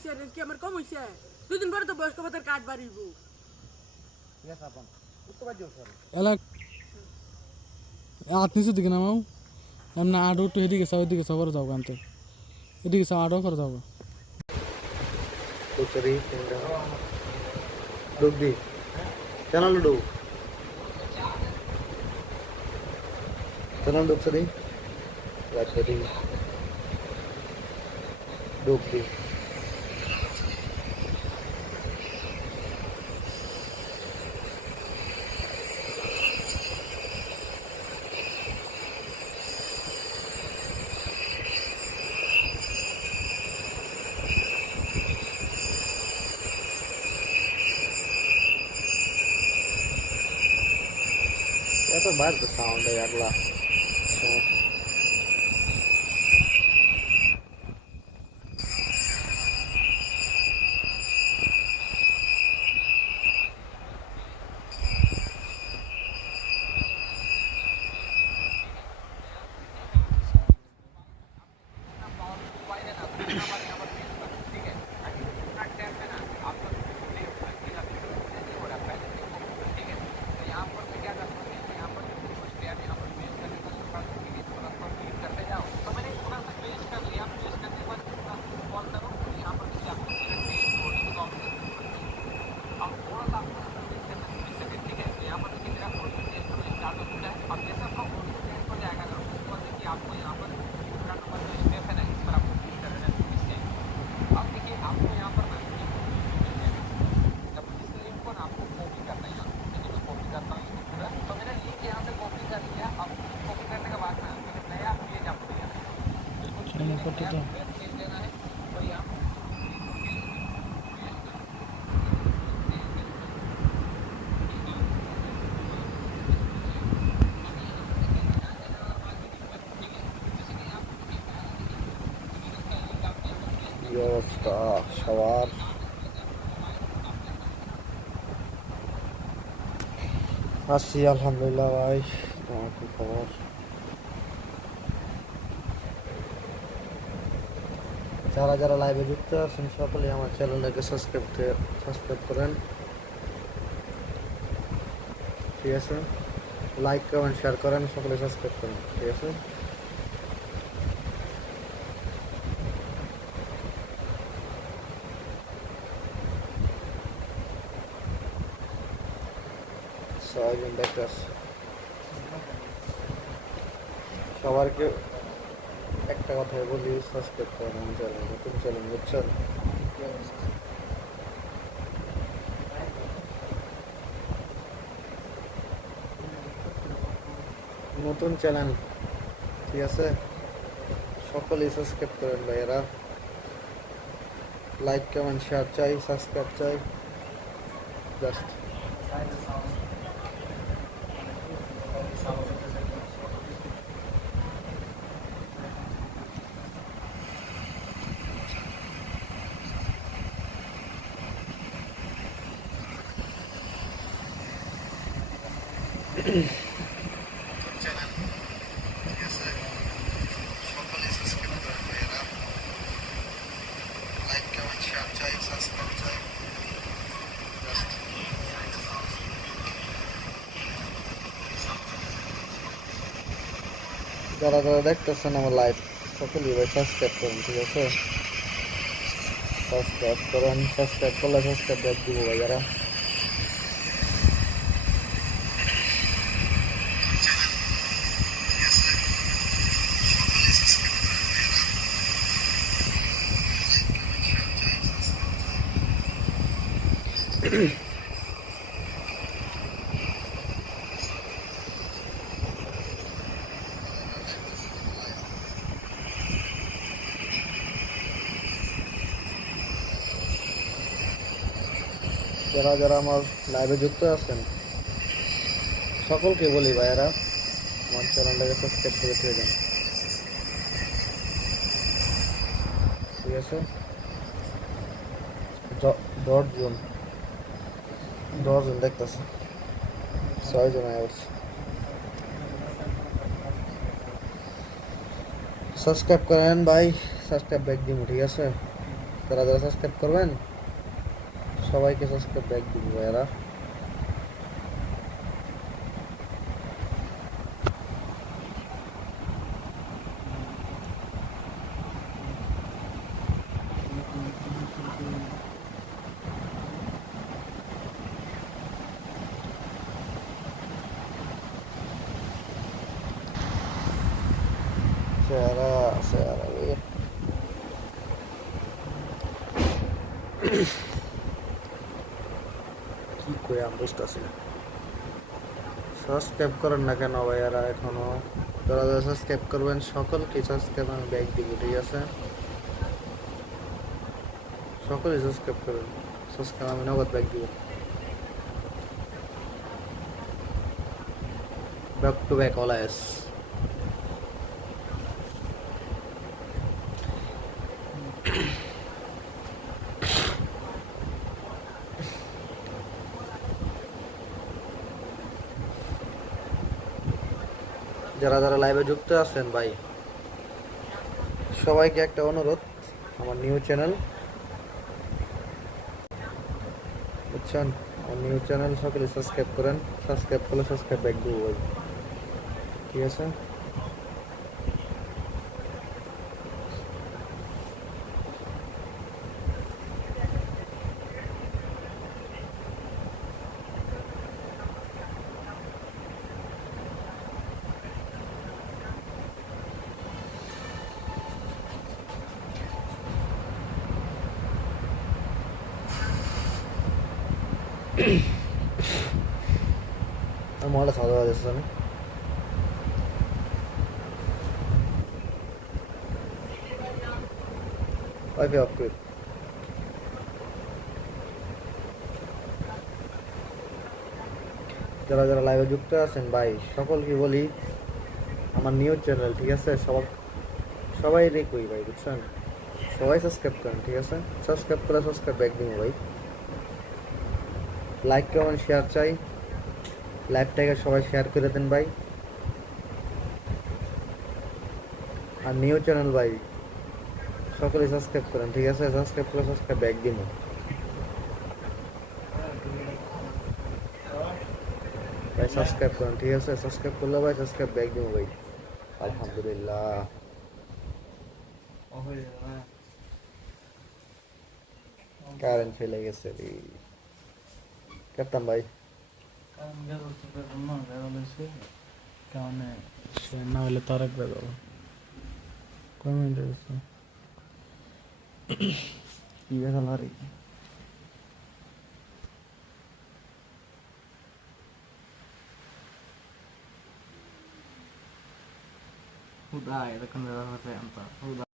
হইছে রেট কি আমার কম হইছে 2 দিন পরে তো বয়স্ক ভাতার কার্ড বাড়িব ঠিক আছে আপন উত্তর বাদ দিও স্যার এলা আতনিসু দিকে নামাও এমনা আডো তো এদিকে সবার যাও আনতে এদিকে সব আডো করে যাও তো সরি ডুব দি চ্যানেল ডুব চ্যানেল ডুব সরি রাখি ডুব দি এত বার তো সাউন্ড है अगला অবস্থা সবার আছি আলহামদুলিল্লাহ ভাই তোমার কি খবর যারা যারা লাইভে যুক্ত আছেন সকলে আমার চ্যানেলটাকে সাবস্ক্রাইব করেন ঠিক আছে লাইক কমেন্ট শেয়ার করেন সকলে সাবস্ক্রাইব করেন ঠিক আছে সবাই দেখতেছে সবারকে একটা কথাই বলি সাবস্ক্রাইব করেন আমার চ্যানেল নতুন চ্যানেল বুঝছেন নতুন চ্যানেল ঠিক আছে সকলেই সাবস্ক্রাইব করেন ভাইয়েরা লাইক কমেন্ট শেয়ার চাই সাবস্ক্রাইব চাই জাস্ট যারা যারা দেখতেছেন আমার লাইভ সকলেই ভাই সাবস্ক্রাইব করেন ঠিক আছে সাবস্ক্রাইব করেন সাবস্ক্রাইব করলে সাবস্ক্রাইব ব্যাক দিব ভাই যারা যারা যারা আমার লাইভে যুক্ত আছেন সকলকে বলি ভাইয়ারা আমার চ্যানেলটাকে সাবস্ক্রাইব করে দিয়ে দেন ঠিক আছে 10 জন দেখতেছে 6 জন আসছে সাবস্ক্রাইব করেন ভাই সাবস্ক্রাইব ব্যাক দিন ঠিক আছে যারা যারা সাবস্ক্রাইব করবেন সবাইকে সাবস্ক্রাইব ব্যাক দিব ভাইয়ারা। সেরা সেরা কি করে আমি বুঝতেছি না, সাবস্ক্রাইব করেন না কেন ভাইয়ারা এখনো? যারা যারা সাবস্ক্রাইব করবেন সকলকে সাবস্ক্রাইব আমি ব্যাক দিব, ঠিক আছে? সকলে সাবস্ক্রাইব করবেন, সাবস্ক্রাইব আমি নগদ ব্যাক দিব। Back to back always. যারা যারা লাইভে যুক্ত আছেন ভাই সবাইকে একটা অনুরোধ, আমার নিউ চ্যানেল বুঝছেন, আমার নিউ চ্যানেল সকলে সাবস্ক্রাইব করেন, সাবস্ক্রাইব করলে সাবস্ক্রাইব ব্যাক দিব ভাই, ঠিক আছে? আমার মহলে খাওয়া দাওয়া যাচ্ছে আমি ওয়াইফাই অফ করি। যারা যারা লাইভে যুক্ত আছেন ভাই সকলকে বলি আমার নিউ চ্যানেল, ঠিক আছে? সবাই দেখবই ভাই, বুঝছেন? সবাই সাবস্ক্রাইব করেন, ঠিক আছে? সাবস্ক্রাইব করে সাবস্ক্রাইব ব্যাক দিব ভাই। লাইক কমেন্ট শেয়ার চাই, লাইভটাকে সবাই শেয়ার করে দেন ভাই। আর নিউ চ্যানেল ভাই সকলে সাবস্ক্রাইব করেন, ঠিক আছে? সাবস্ক্রাইব করে সাবস্ক্রাইব ব্যাক দিব ভাই, সাবস্ক্রাইব করেন, ঠিক আছে? সাবস্ক্রাইব করলে ভাই সাবস্ক্রাইব ব্যাক দিব ভাই। আলহামদুলিল্লাহ কারেন্ট চলে গেছে রে, করতাম ভাই। সে না হলে তো আরেক বের হবে। কয় মিনিট হয়েছে? কি বেলা রে? Udah, itu kan udah sampai 4.